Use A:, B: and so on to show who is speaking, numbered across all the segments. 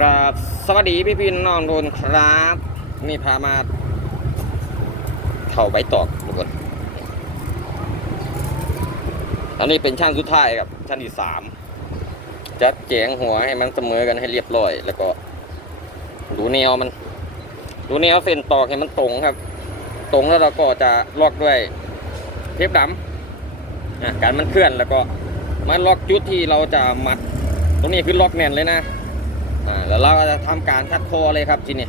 A: กราบสวัสดีพี่พี่น้องๆทุกคนครับนี่พามาเข่าใบตอกทุกคนอันนี้เป็นชั้นสุดท้ายครับชั้นที่สามจัดแจงหัวให้มันเสมอกันให้เรียบร้อย แล้วก็ ดูแนวมัน ดูแนวเส้นตอกให้มันตรงครับ ตรงแล้วเราก็จะลอกด้วยเทปดำการมันเคลื่อนแล้วก็มาล็อกจุดที่เราจะมัด ตรงนี้คือล็อกแน่นเลยนะ อ่าแล้วเราก็จะทำการคัดคอเลยครับทีนี้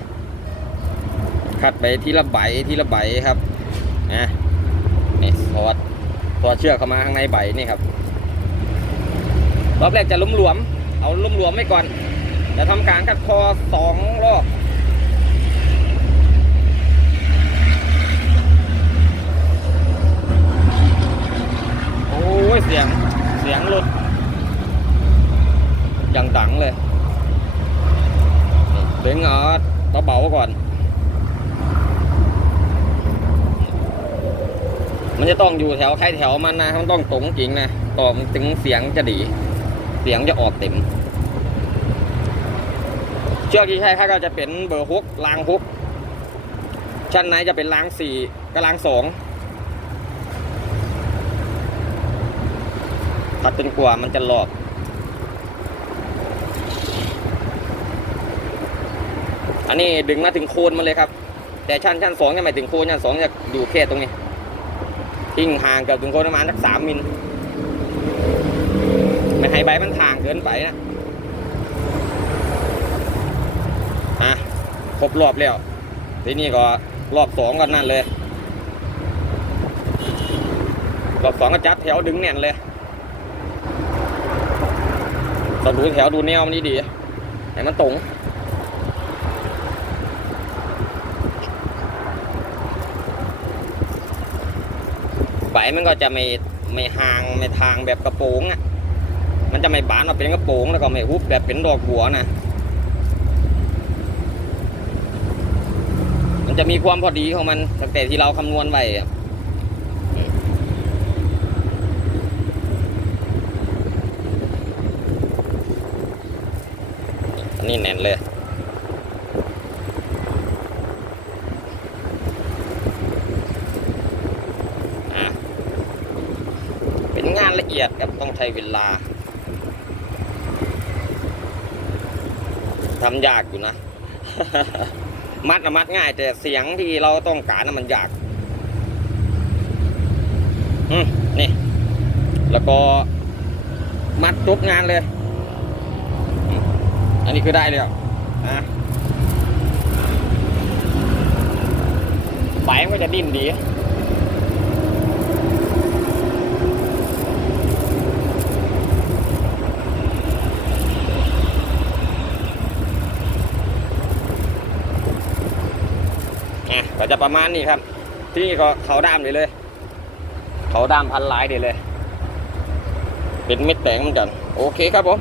A: คัดไปทีละใบทีละใบครับนะนี่ถอดถอดเชือกเข้ามาข้างในใบนี่ครับรอบแรกจะลุ่มหลวม เอาลุ่มหลวมไว้ก่อนจะทำการคัดคอสองรอบโอ้ยเสียงเสียงหลุดอย่างดังเลย เดึงเอาเบาก่อน มันจะต้องอยู่แถวใครแถวมันนะมันต้องตรงจริงนะต่อมถึงเสียงจะดี เสียงจะออกเต็ม เชือกที่ใช้ค่าก็จะเป็นเบอร์ฮุกลางฮุก ชั้นไหนจะเป็นลางสี่กับลางสองตัดจนกว่ามันจะหลอก อันนี้ดึงมาถึงโคนมาเลยครับ แต่ชั้นชั้นสองจะไม่ถึงโคนชั้นสองจะอยู่แค่ตรงนี้ทิ้งห่างเกับถึงโคนประมาณสักสามมิลไม่ให้ใบมันทางเกินไปนะอะครบรอบแล้วทีนี้ก็รอบสองก็นั่นเลยรอบสองก็จัดแถวดึงแน่นเลยต้องดูแถวดูแนวมันดีๆให้มันตรง ใบมันก็จะไม่ไม่ห่างไม่ทางแบบกระโปรงอะ มันจะไม่บานออกเป็นกระโปรงแล้วก็ไม่ฮุบแบบเป็นดอกบัวนะมันจะมีความพอดีของมันตั้งแต่ที่เราคำนวณไว้อะนนี้แน่นเลย เป็นงานละเอียดครับต้องใช้เวลาทำยากอยู่นะ มัดนะมัดง่าย แต่เสียงที่เราต้องการนะมันยากอืมนี่ แล้วก็มัดจบงานเลย อันนี้คือได้เลยอะใบมันก็จะดิ้นดี อะก็จะประมาณนี้ครับ ที่นี่ก็เขาด้ามเลยเลย เขาด้ามพันลายเดียเลย เป็นเม็ดแตงเหมือนกันโอเคครับผม